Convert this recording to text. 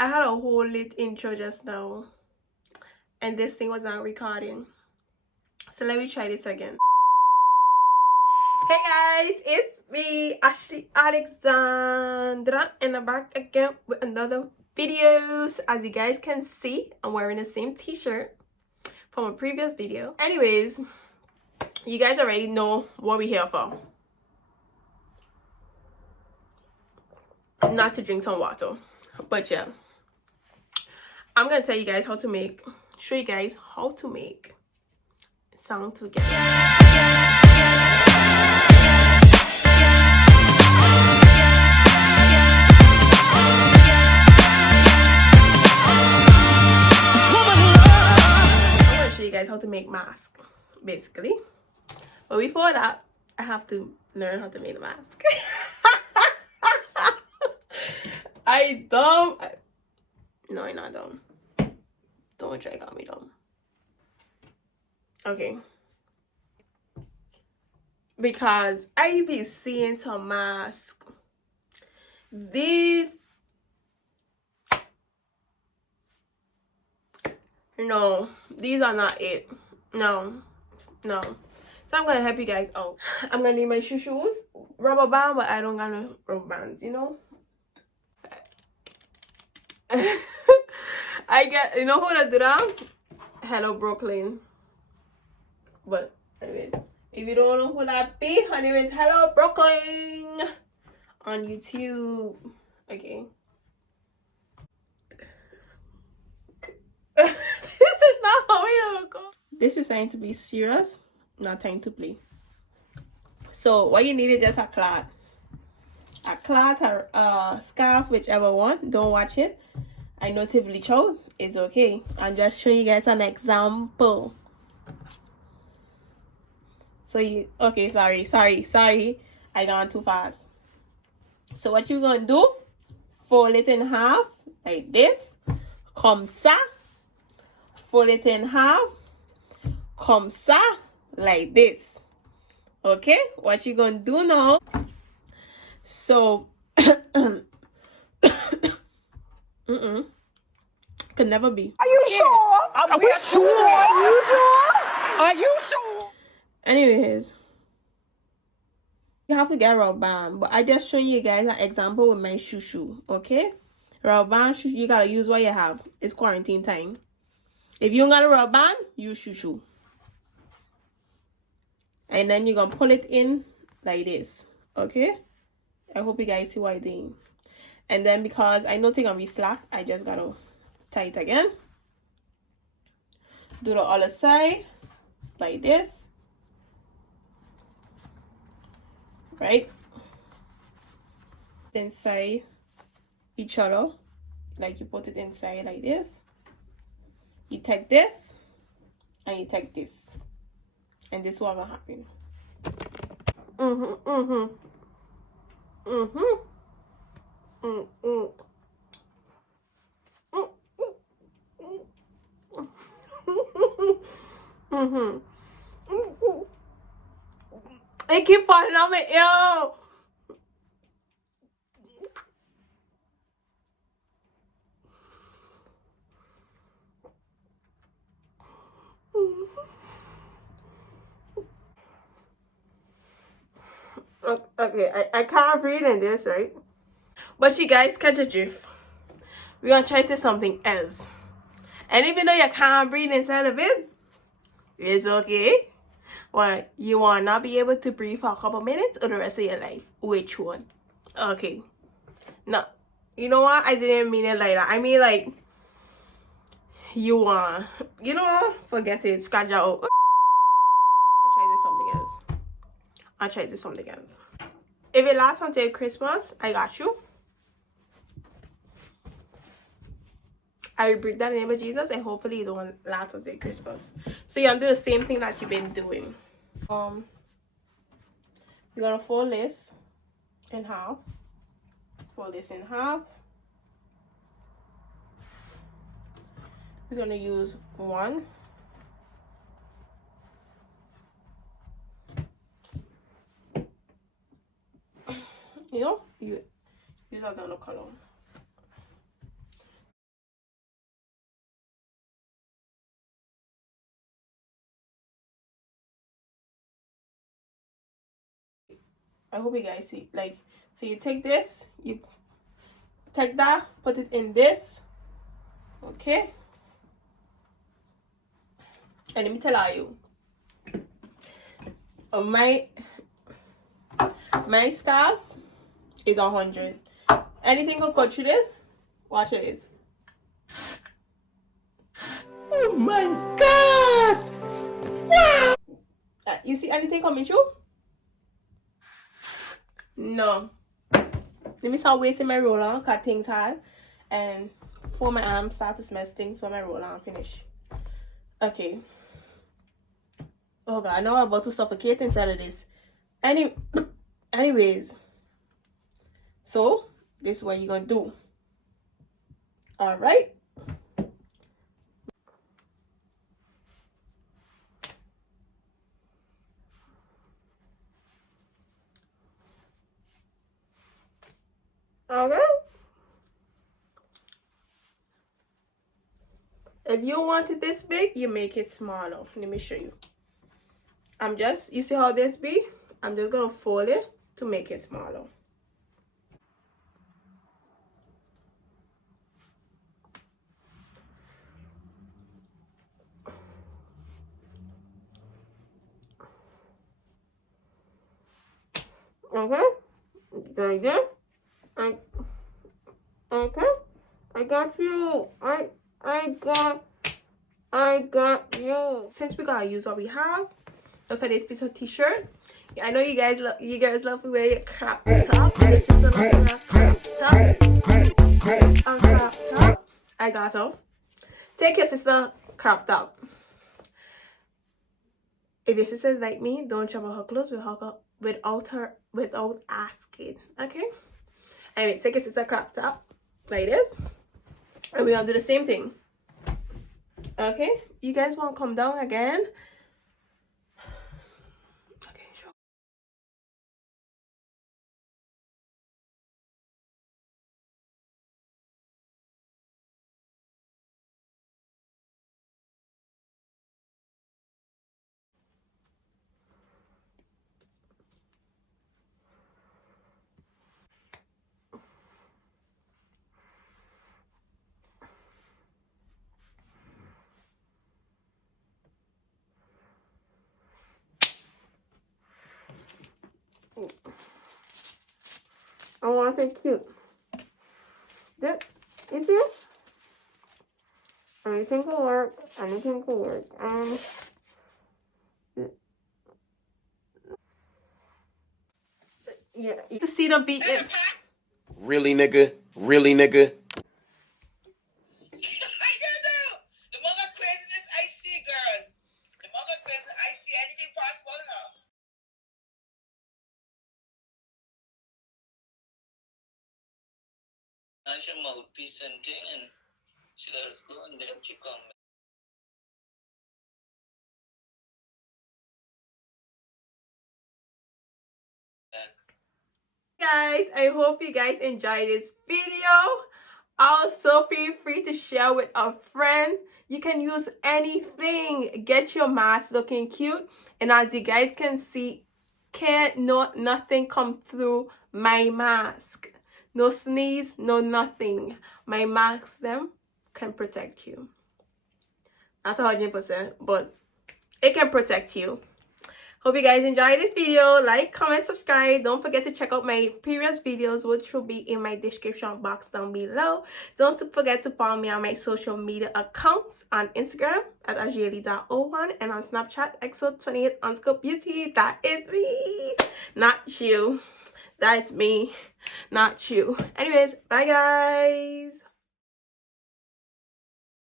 I had a whole lit intro just now and this thing was not recording. So let me try this again. Hey guys, it's me, Ashley Alexandra, and I'm back again with another videos. As you guys can see, I'm wearing the same t-shirt from a previous video. Anyways, you guys already know what we're here for. Not to drink some water, but yeah, I'm gonna tell you guys how to make, show you guys how to make sound together. I'm gonna show you guys how to make mask, basically. But before that, I have to learn how to make a mask. I dumb. No, I'm not dumb. Don't try to call me dumb. Okay. Because I be seeing some masks. These. No, these are not it. No. So I'm gonna help you guys out. I'm gonna need my shoes, rubber band, but I don't got no rubber bands, you know. I get, you know who to do that? Hello Brooklyn. But anyway, if you don't know who that be, her name is Hello Brooklyn on YouTube. Okay. This is not how we go. This is time to be serious, not time to play. So what you need is just a cloth, or a scarf, whichever one. Don't watch it. I know to bleach out. It's okay. I'm just showing you guys an example. So you, okay, sorry. I got too fast. So what you're gonna do, fold it in half like this. Comme ça. Fold it in half. Comme ça, like this. Okay, what you gonna do now? So could never be. Are you sure? Are we sure? Are you sure? Are you sure? Anyways, you have to get a rubber band, but I just showing you guys an example with my shoe. Okay, rubber band, you gotta use what you have. It's quarantine time. If you don't got a rubber band, use shoe. And then you're gonna pull it in like this. Okay, I hope you guys see what I'm doing. And then because I know things gonna be slack, I just gotta tie it again. Do the other side like this. Right? Inside each other. Like you put it inside like this. You take this and you take this. And this is what will happen. It keep falling on my ear. Okay, I can't breathe in this, right? But you guys catch a drift. We're gonna try to something else. And even though you can't breathe inside of it, it's okay. Well, you will not be able to breathe for a couple minutes or the rest of your life. Which one? Okay. No. You know what? I didn't mean it like that. I mean like, you want, you know what? Forget it. Scratch it out. I'll try to do something else. If it lasts until Christmas, I got you. I rebuke that in the name of Jesus, and hopefully it don't last until Christmas. So you're gonna do the same thing that you've been doing. You're gonna fold this in half. Fold this in half. We're gonna use one. You know, you use another color. I hope you guys see. Like, so you take this, you take that, put it in this. Okay. And let me tell you, my scarves is 100. Anything will cut through this. Watch this. Oh my god! Wow! You see anything coming through? No. Let me start wasting my roller, cut things hard, and for my arms start to smell things when my roller finish. Okay. Oh god, I know I'm about to suffocate inside of this. Anyways, so this is what you're gonna do. All right. Okay. If you want it this big, you make it smaller. Let me show you. You see how this be? I'm just gonna fold it to make it smaller. Okay, like this. Okay, I got you. I got you. Since we gotta use what we have, look at this piece of t-shirt. I know you guys love to wear your crop top. This is the crop top. Crop top. I got her. Take your sister crop top. If your sister is like me, don't trouble her clothes without asking. Okay? Anyway, take your sister crop top like this. And we're gonna do the same thing. Okay? You guys wanna come down again? Okay, sure. I want to say cute. That, you see? Anything will work. Anything will work. Yeah. To see the beat. Really, nigga? Really, nigga? I don't know. The mother craziness I see, girl. The mother craziness I see. Anything possible now? And she mouthpiece and thing, and she let us go, and then she come back. Guys, I hope you guys enjoyed this video. Also, feel free to share with a friend. You can use anything. Get your mask looking cute. And as you guys can see, nothing come through my mask. No sneeze, no nothing. My masks them can protect you. Not 100%, but it can protect you. Hope you guys enjoyed this video. Like, comment, subscribe. Don't forget to check out my previous videos, which will be in my description box down below. Don't forget to follow me on my social media accounts on Instagram at ajeli.01 and on Snapchat exo28_beauty. That is me, not you. That's me, not you. Anyways, bye guys.